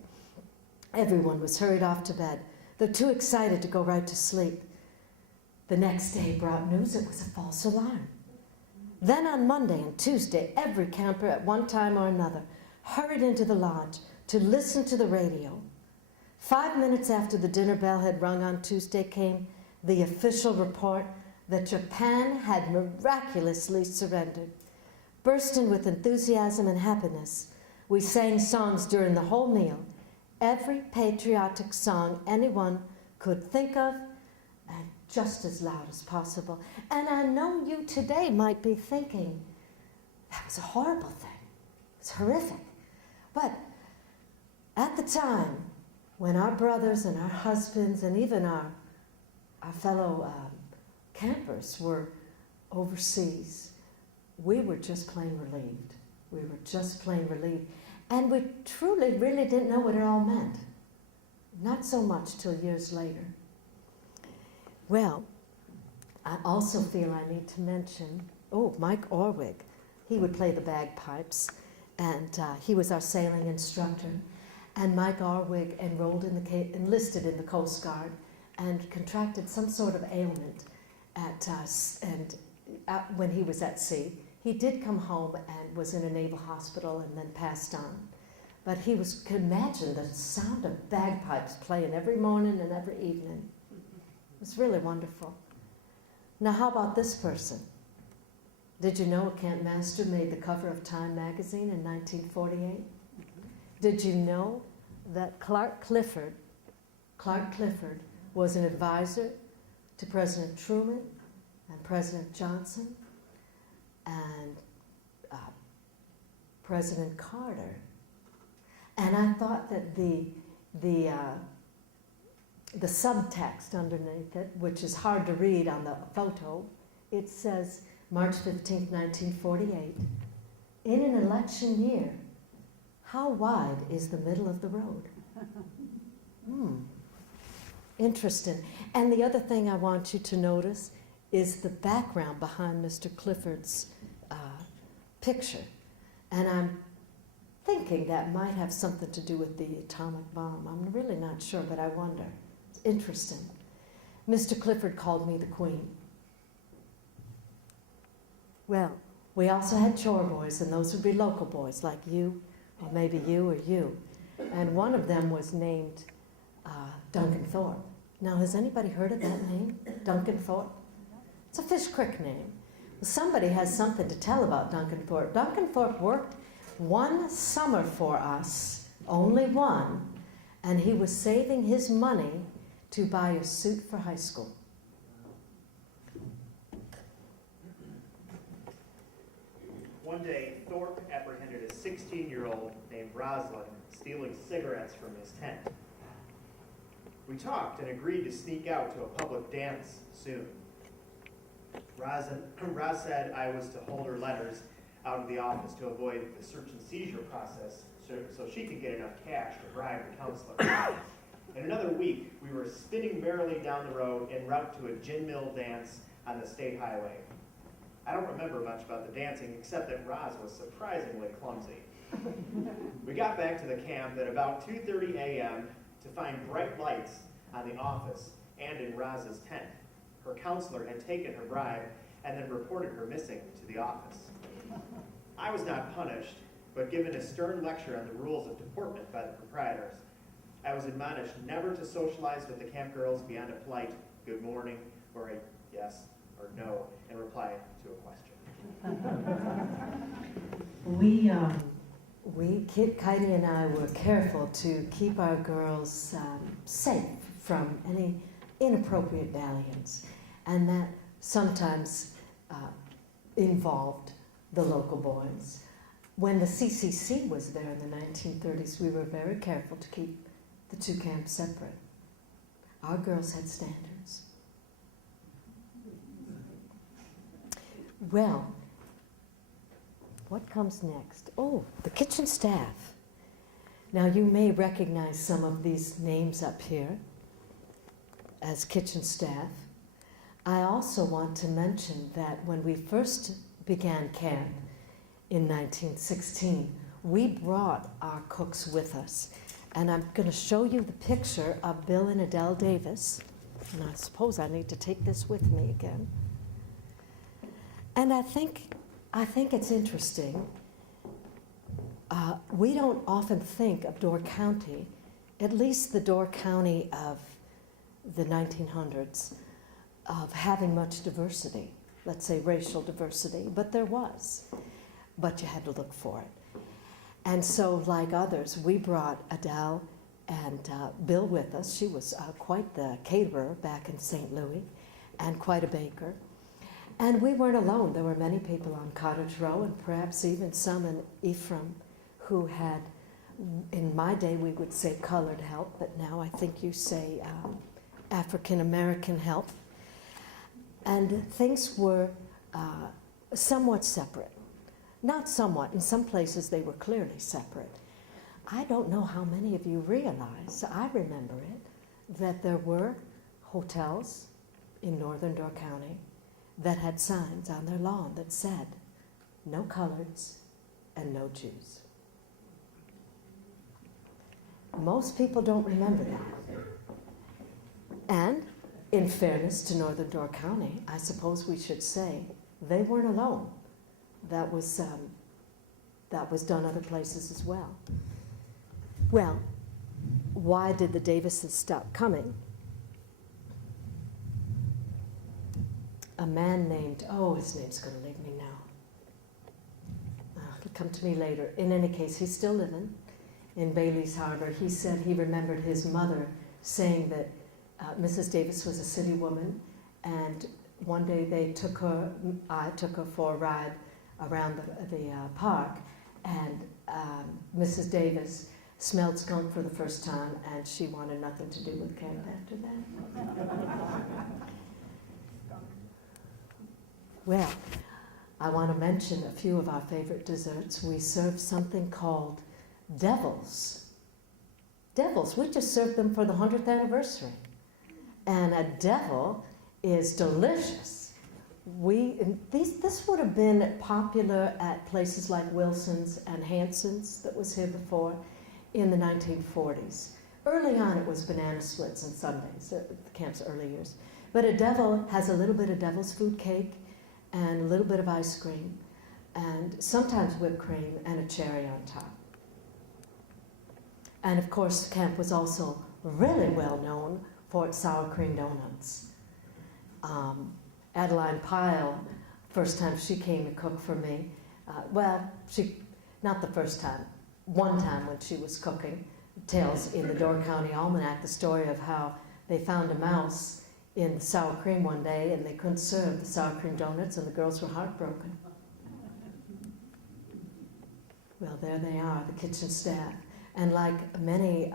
everyone was hurried off to bed. They're too excited to go right to sleep. The next day brought news it was a false alarm. Then on Monday and Tuesday, every camper at one time or another hurried into the lodge to listen to the radio. 5 minutes after the dinner bell had rung on Tuesday came the official report that Japan had miraculously surrendered. Bursting with enthusiasm and happiness, we sang songs during the whole meal, every patriotic song anyone could think of, and just as loud as possible. And I know you today might be thinking, that was a horrible thing. It's horrific. But at the time, when our brothers and our husbands and even our fellow campers were overseas, we were just plain relieved. We were just plain relieved. And we truly, really didn't know what it all meant. Not so much till years later. Well, I also feel I need to mention, Mike Orwig. He would play the bagpipes, and he was our sailing instructor. And Mike Orwig enlisted in the Coast Guard and contracted some sort of ailment when he was at sea. He did come home and was in a naval hospital and then passed on. But he could imagine the sound of bagpipes playing every morning and every evening. It was really wonderful. Now, how about this person? Did you know a camp master made the cover of Time magazine in 1948? Did you know that Clark Clifford was an advisor to President Truman and President Johnson and President Carter? And I thought that the subtext underneath it, which is hard to read on the photo, it says, March 15th, 1948, in an election year, how wide is the middle of the road? Interesting. And the other thing I want you to notice is the background behind Mr. Clifford's picture. And I'm thinking that might have something to do with the atomic bomb. I'm really not sure, but I wonder. It's interesting. Mr. Clifford called me the Queen. Well, we also had chore boys, and those would be local boys like you, or maybe you or you. And one of them was named Duncan Thorpe. Now, has anybody heard of that name, Duncan Thorpe? It's a Fish Creek name. Well, somebody has something to tell about Duncan Thorpe. Duncan Thorpe worked one summer for us, only one, and he was saving his money to buy a suit for high school. One day, Thorpe apprehended a 16-year-old named Rosalind stealing cigarettes from his tent. We talked and agreed to sneak out to a public dance soon. Roz said I was to hold her letters out of the office to avoid the search and seizure process so she could get enough cash to bribe the counselor. In another week, we were spinning merrily down the road en route to a gin mill dance on the state highway. I don't remember much about the dancing except that Roz was surprisingly clumsy. We got back to the camp at about 2:30 a.m. to find bright lights on the office and in Roz's tent. Her counselor had taken her bribe and then reported her missing to the office. I was not punished, but given a stern lecture on the rules of deportment by the proprietors. I was admonished never to socialize with the camp girls beyond a polite good morning or a yes or no in reply to a question. Katie and I were careful to keep our girls safe from any inappropriate dalliance, and that sometimes involved the local boys. When the CCC was there in the 1930s, we were very careful to keep the two camps separate. Our girls had standards. Well, what comes next? Oh, the kitchen staff. Now you may recognize some of these names up here as kitchen staff. I also want to mention that when we first began camp in 1916, we brought our cooks with us. And I'm going to show you the picture of Bill and Adele Davis. And I suppose I need to take this with me again. And I think it's interesting. We don't often think of Door County, at least the Door County of the 1900s, of having much diversity, let's say racial diversity, but there was. But you had to look for it. And so, like others, we brought Adele and Bill with us. She was quite the caterer back in St. Louis and quite a baker. And we weren't alone. There were many people on Cottage Row and perhaps even some in Ephraim who had, in my day we would say colored help, but now I think you say African American help. And things were somewhat separate. Not somewhat, in some places they were clearly separate. I don't know how many of you realize, I remember it, that there were hotels in northern Door County that had signs on their lawn that said, no coloreds and no Jews. Most people don't remember that. And in fairness to northern Door County, I suppose we should say they weren't alone. That was done other places as well. Well, why did the Davises stop coming? A man named, his name's going to leave me now. It'll come to me later. In any case, he's still living in Bailey's Harbor. He said he remembered his mother saying that Mrs. Davis was a city woman, and one day I took her for a ride around the park, and Mrs. Davis smelled skunk for the first time, and she wanted nothing to do with camp after that. Well, I want to mention a few of our favorite desserts. We serve something called devils. Devils, we just served them for the 100th anniversary. And a devil is delicious. This would have been popular at places like Wilson's and Hanson's that was here before in the 1940s. Early on it was banana splits and sundaes, the camp's early years. But a devil has a little bit of devil's food cake and a little bit of ice cream and sometimes whipped cream and a cherry on top. And of course, camp was also really well known for its sour cream donuts. Adeline Pyle, first time she came to cook for me, not the first time, one time when she was cooking, tells in the Door County Almanac the story of how they found a mouse in sour cream one day and they couldn't serve the sour cream donuts and the girls were heartbroken. Well, there they are, the kitchen staff. And like many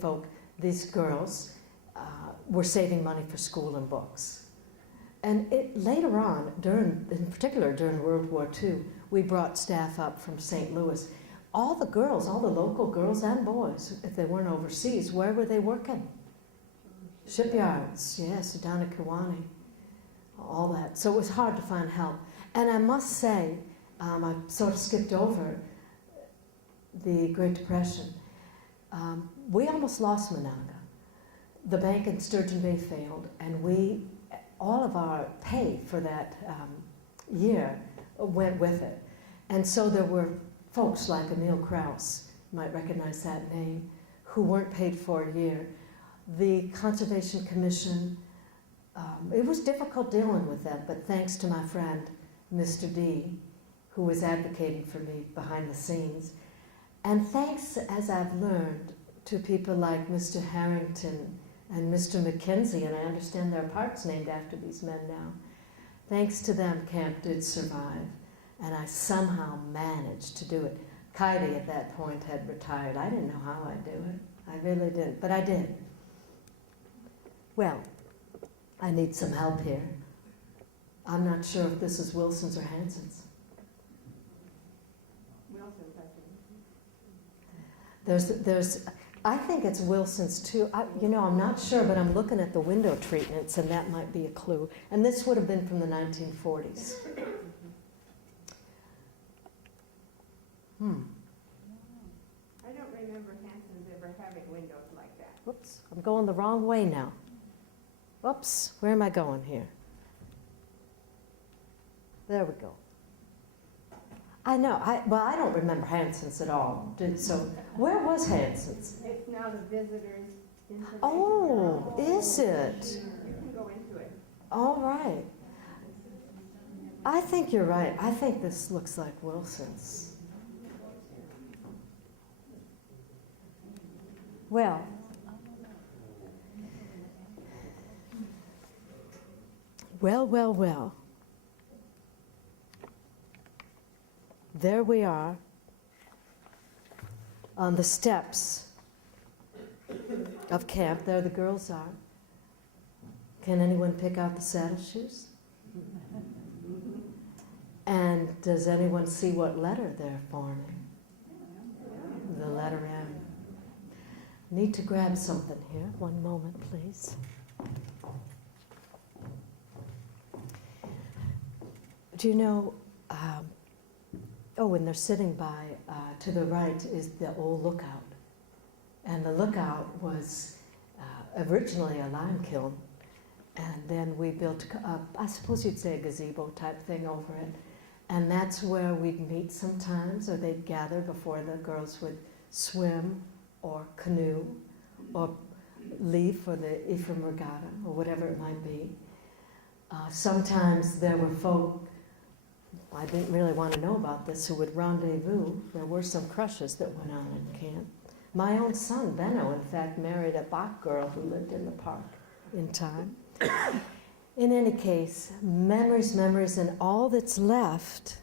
folk, these girls were saving money for school and books. And later on, in particular during World War II, we brought staff up from St. Louis. All the girls, all the local girls and boys, if they weren't overseas, where were they working? Shipyards, yes, down at Kewanee, all that. So it was hard to find help. And I must say, I sort of skipped over the Great Depression. We almost lost Meenahga. The bank in Sturgeon Bay failed, and all of our pay for that year went with it. And so there were folks like Emil Krauss, you might recognize that name, who weren't paid for a year. The Conservation Commission, it was difficult dealing with them, but thanks to my friend, Mr. D, who was advocating for me behind the scenes, and thanks, as I've learned, to people like Mr. Harrington, and Mr. McKenzie, and I understand there are parks named after these men now. Thanks to them, camp did survive, and I somehow managed to do it. Kaidi at that point had retired. I didn't know how I'd do it. I really didn't, but I did. Well, I need some help here. I'm not sure if this is Wilson's or Hanson's. Wilson's, I think. There's, I think it's Wilson's too. I'm not sure, but I'm looking at the window treatments, and that might be a clue. And this would have been from the 1940s. I don't remember Hanson's ever having windows like that. Whoops, I'm going the wrong way now. Whoops, where am I going here? There we go. I know, I don't remember Hanson's at all. So where was Hanson's? It's now the visitors' information. Oh, is it? You can go into it. All right. I think you're right. I think this looks like Wilson's. Well, well. There we are on the steps of camp. There the girls are. Can anyone pick out the saddle shoes? And does anyone see what letter they're forming? The letter M. Need to grab something here. One moment, please. Do you know, and they're sitting by, to the right is the old lookout. And the lookout was originally a lime kiln. And then we built, I suppose you'd say a gazebo type thing over it. And that's where we'd meet sometimes, or they'd gather before the girls would swim or canoe or leave for the Ephraim regatta or whatever it might be. Sometimes there were folk, I didn't really want to know about this, who would rendezvous. There were some crushes that went on in camp. My own son, Benno, in fact, married a Bach girl who lived in the park in time. In any case, memories, and all that's left,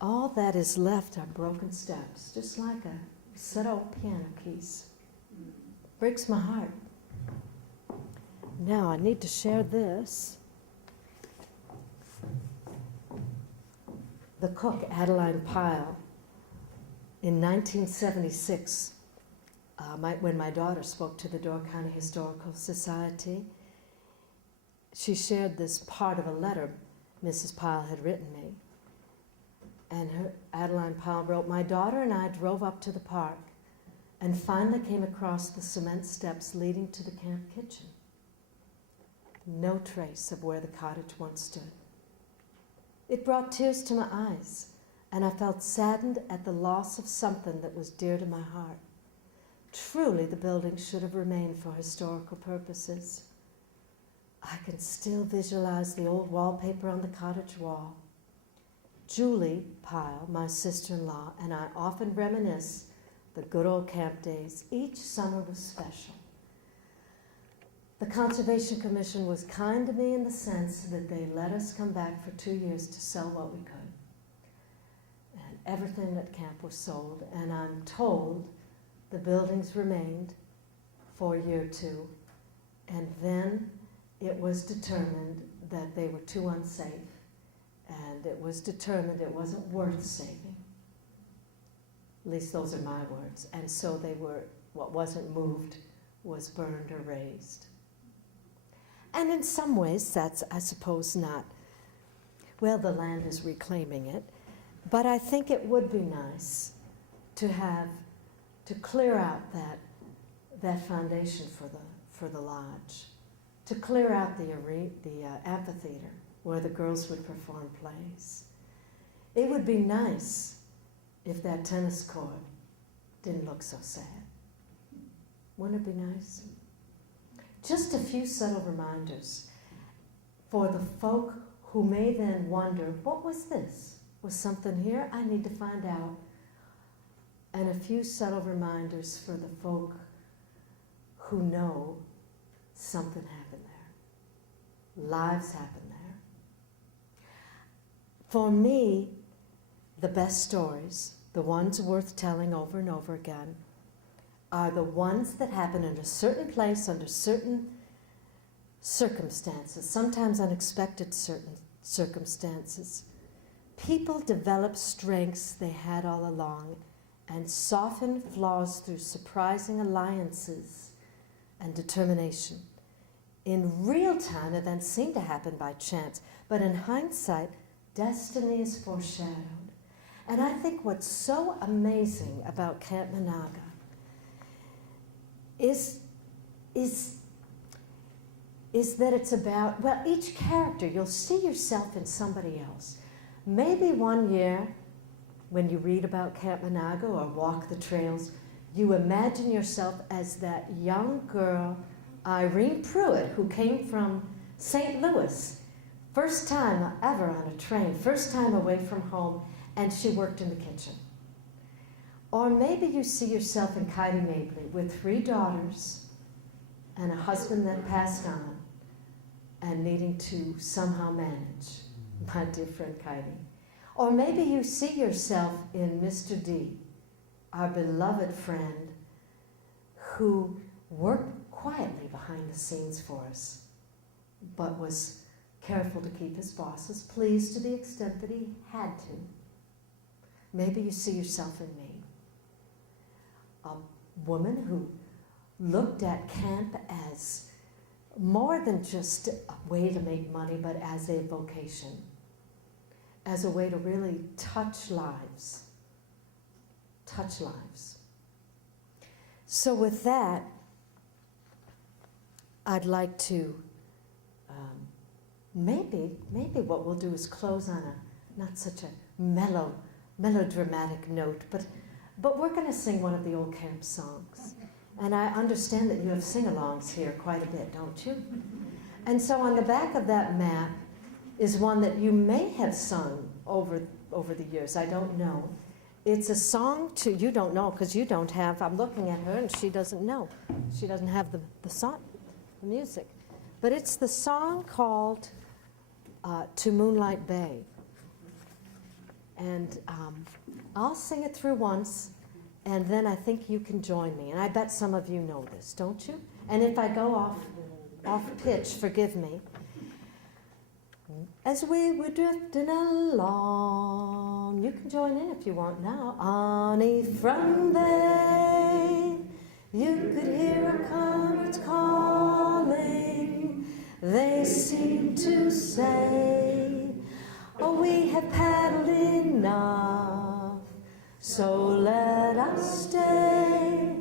all that is left are broken steps, just like a set of piano keys. Breaks my heart. Now I need to share this. The cook, Adeline Pyle, in 1976, when my daughter spoke to the Door County Historical Society, she shared this part of a letter Mrs. Pyle had written me. And Adeline Pyle wrote, "My daughter and I drove up to the park and finally came across the cement steps leading to the camp kitchen. No trace of where the cottage once stood. It brought tears to my eyes, and I felt saddened at the loss of something that was dear to my heart. Truly, the building should have remained for historical purposes. I can still visualize the old wallpaper on the cottage wall. Julie Pyle, my sister-in-law, and I often reminisce the good old camp days. Each summer was special. The Conservation Commission was kind to me in the sense that they let us come back for 2 years to sell what we could. And everything at camp was sold, and I'm told the buildings remained for year 2, and then it was determined that they were too unsafe, and it was determined it wasn't worth saving. At least those are my words. And so they were, what wasn't moved was burned or razed. And in some ways, that's, I suppose, not, well, the land is reclaiming it, but I think it would be nice to have, to clear out that foundation for the lodge, to clear out the amphitheater where the girls would perform plays. It would be nice if that tennis court didn't look so sad. Wouldn't it be nice? Just a few subtle reminders for the folk who may then wonder, what was this? Was something here? I need to find out. And a few subtle reminders for the folk who know something happened there. Lives happened there. For me, the best stories, the ones worth telling over and over again, are the ones that happen in a certain place under certain circumstances, sometimes unexpected certain circumstances. People develop strengths they had all along and soften flaws through surprising alliances and determination. In real time, events seem to happen by chance, but in hindsight, destiny is foreshadowed. And I think what's so amazing about Camp Meenahga is that it's about, well, each character, you'll see yourself in somebody else. Maybe one year, when you read about Camp Meenahga or walk the trails, you imagine yourself as that young girl, Irene Pruitt, who came from St. Louis, first time ever on a train, first time away from home, and she worked in the kitchen. Or maybe you see yourself in Kitey Mabley with 3 daughters and a husband that passed on and needing to somehow manage, my dear friend Kitey. Or maybe you see yourself in Mr. D, our beloved friend who worked quietly behind the scenes for us, but was careful to keep his bosses pleased to the extent that he had to. Maybe you see yourself in me, a woman who looked at camp as more than just a way to make money, but as a vocation, as a way to really touch lives. Touch lives. So with that, I'd like to, maybe what we'll do is close on a not such a melodramatic note, but we're going to sing one of the old camp songs. And I understand that you have sing-alongs here quite a bit, don't you? And so on the back of that map is one that you may have sung over the years. I don't know. It's a song you don't know because you don't have, I'm looking at her and she doesn't know. She doesn't have the song, the music. But it's the song called To Moonlight Bay. And I'll sing it through once, and then I think you can join me. And I bet some of you know this, don't you? And if I go off pitch, forgive me. As we were drifting along, you can join in if you want now. On Ephraim Bay, you could hear a comets calling. They seemed to say, oh, we have paddled enough, so let us stay.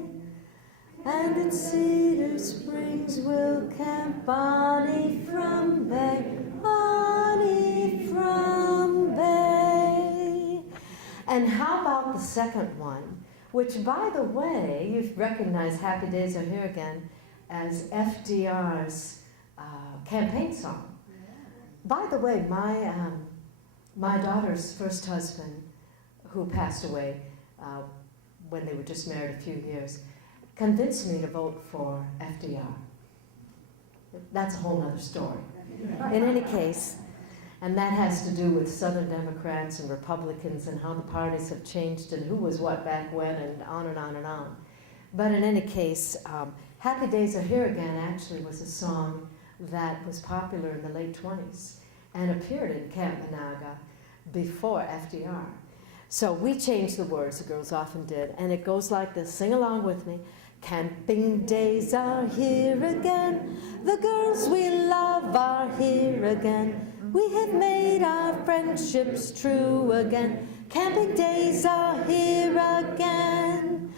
And in Cedar Springs we'll camp on Ephraim Bay, on Ephraim Bay. And how about the second one, which, by the way, you've recognized Happy Days Are Here Again as FDR's campaign song. By the way, my daughter's first husband, who passed away when they were just married a few years, convinced me to vote for FDR. That's a whole other story. In any case, and that has to do with Southern Democrats and Republicans and how the parties have changed and who was what back when and on and on and on. But in any case, Happy Days Are Here Again actually was a song that was popular in the late 20s and appeared in Camp Meenahga before FDR. So we changed the words, the girls often did, and it goes like this. Sing along with me. Camping days are here again. The girls we love are here again. We have made our friendships true again. Camping days are here again.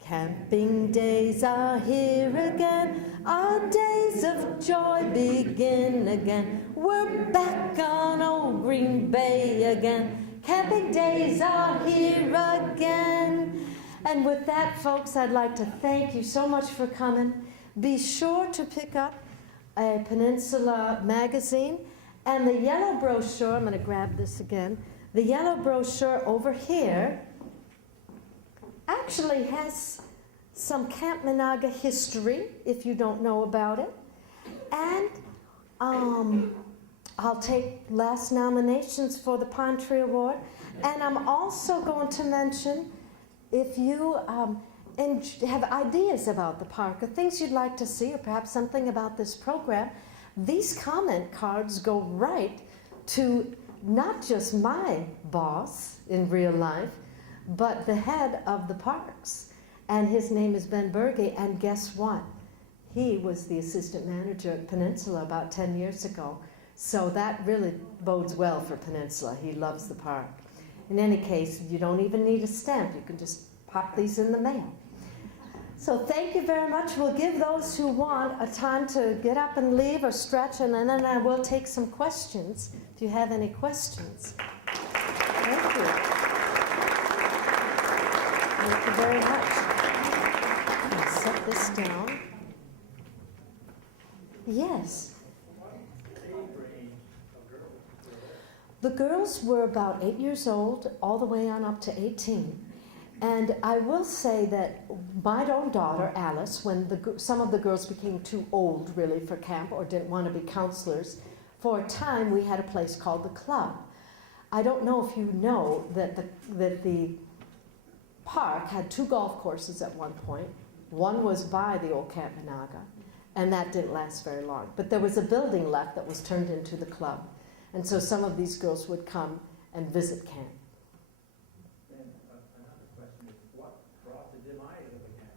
Camping days are here again. Our days of joy begin again. We're back on old Green Bay again. Camping days are here again. And with that, folks, I'd like to thank you so much for coming. Be sure to pick up a Peninsula magazine and the yellow brochure. I'm going to grab this again. The yellow brochure over here actually has some Camp Meenahga history, if you don't know about it. And I'll take last nominations for the Pine Tree Award. And I'm also going to mention, if you have ideas about the park or things you'd like to see, or perhaps something about this program, these comment cards go right to not just my boss in real life, but the head of the parks. And his name is Ben Berge, and guess what? He was the assistant manager at Peninsula about 10 years ago. So that really bodes well for Peninsula. He loves the park. In any case, you don't even need a stamp. You can just pop these in the mail. So thank you very much. We'll give those who want a time to get up and leave or stretch, and then I will take some questions if you have any questions. Thank you. Thank you very much. I'll set this down. Yes. The girls were about 8 years old, all the way on up to 18. And I will say that my own daughter, Alice, when some of the girls became too old, really, for camp or didn't want to be counselors, for a time we had a place called the Club. I don't know if you know that the park had 2 golf courses at one point. One was by the old Camp Meenahga, and that didn't last very long. But there was a building left that was turned into the Club. And so some of these girls would come and visit camp. And another question is, what brought the demise of the camp?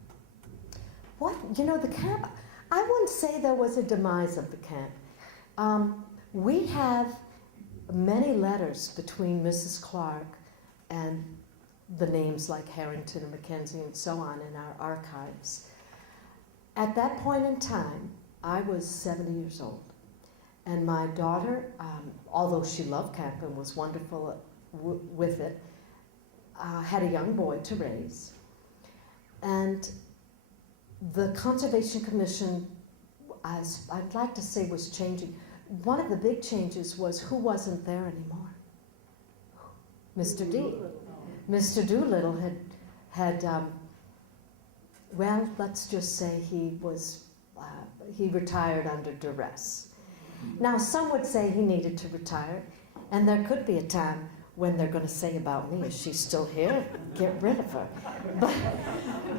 What? You know, the camp, I wouldn't say there was a demise of the camp. We have many letters between Mrs. Clark and the names like Harrington and Mackenzie and so on in our archives. At that point in time, I was 70 years old. And my daughter, although she loved camp and was wonderful with it, had a young boy to raise. And the Conservation Commission, as I'd like to say, was changing. One of the big changes was who wasn't there anymore. Mr. D. Mr. Doolittle had well, let's just say he retired under duress. Now, some would say he needed to retire, and there could be a time when they're going to say about me, is she still here? Get rid of her.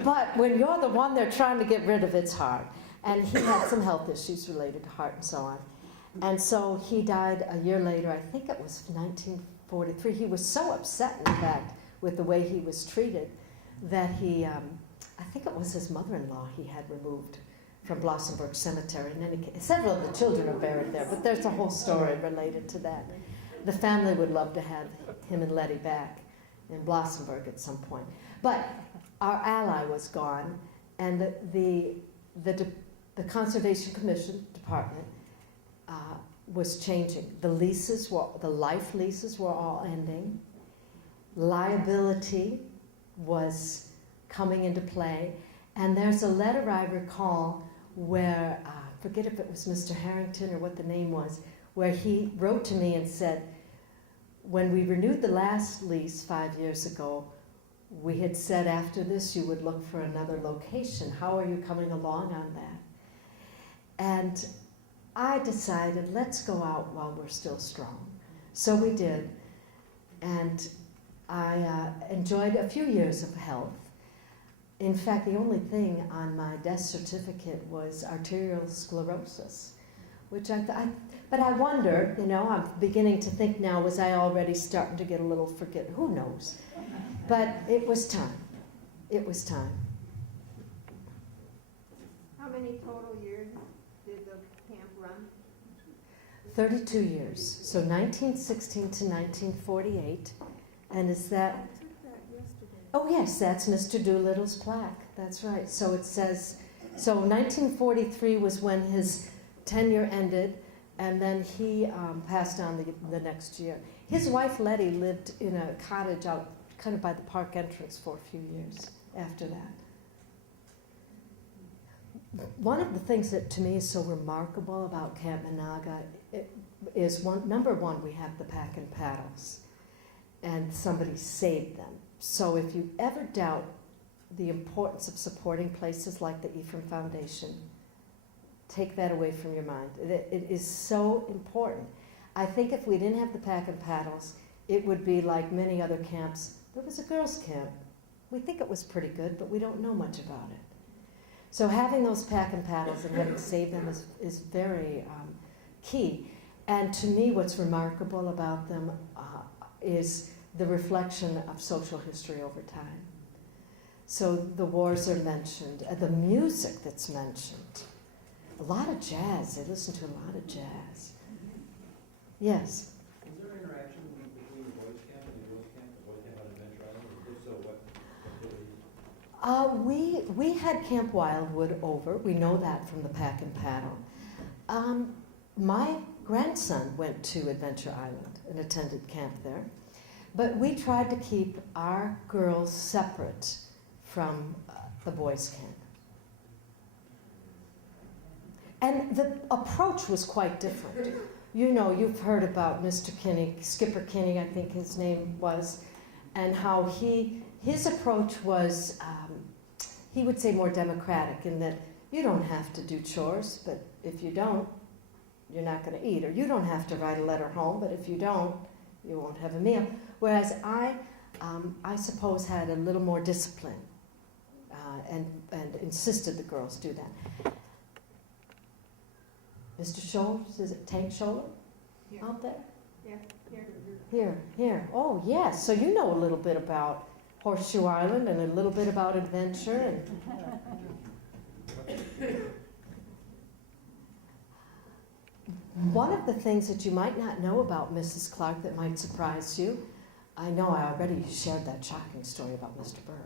But when you're the one they're trying to get rid of, it's hard. And he had some health issues related to heart and so on. And so he died a year later, I think it was 1943. He was so upset, in fact, with the way he was treated that he, I think it was his mother-in-law he had removed from Blossomburg Cemetery. In any case, several of the children are buried there, but there's a whole story related to that. The family would love to have him and Letty back in Blossomburg at some point. But our ally was gone, and the Conservation Commission department was changing. The life leases were all ending. Liability was coming into play. And there's a letter I recall where, forget if it was Mr. Harrington or what the name was, where he wrote to me and said, when we renewed the last lease 5 years ago, we had said after this you would look for another location. How are you coming along on that? And I decided, let's go out while we're still strong. So we did. And I enjoyed a few years of health. In fact, the only thing on my death certificate was arterial sclerosis, which but I wonder, you know, I'm beginning to think now, was I already starting to get a little who knows? But it was time. It was time. How many total years did the camp run? 32 years, so 1916 to 1948, and is that? Oh yes, that's Mr. Doolittle's plaque. That's right. So it says, so 1943 was when his tenure ended, and then he passed on the next year. His wife Letty lived in a cottage out kind of by the park entrance for a few years after that. One of the things that to me is so remarkable about Camp Meenahga is number one, we have the pack and paddles, and somebody saved them. So if you ever doubt the importance of supporting places like the Ephraim Foundation, take that away from your mind. It is so important. I think if we didn't have the pack and paddles, it would be like many other camps. There was a girls' camp. We think it was pretty good, but we don't know much about it. So having those pack and paddles and having saved them is very key. And to me, what's remarkable about them is the reflection of social history over time. So the wars are mentioned, the music that's mentioned. A lot of jazz. They listen to a lot of jazz. Yes? Is there interaction between the boys' camp and the girls' camp, the boys' camp on Adventure Island? If so, what did they use? We had Camp Wildwood over. We know that from the Pack and Paddle. My grandson went to Adventure Island and attended camp there. But we tried to keep our girls separate from the boys' camp. And the approach was quite different. You know, you've heard about Mr. Kinney, Skipper Kinney, I think his name was, and how his approach was, he would say more democratic in that you don't have to do chores, but if you don't, you're not going to eat. Or you don't have to write a letter home, but if you don't, you won't have a meal. Whereas I suppose, had a little more discipline and insisted the girls do that. Mr. Scholes, is it Tank Scholler out there? Yeah, Here. Oh, yes. So you know a little bit about Horseshoe Island and a little bit about adventure. And one of the things that you might not know about Mrs. Clark that might surprise you, I know I already shared that shocking story about Mr. Berg,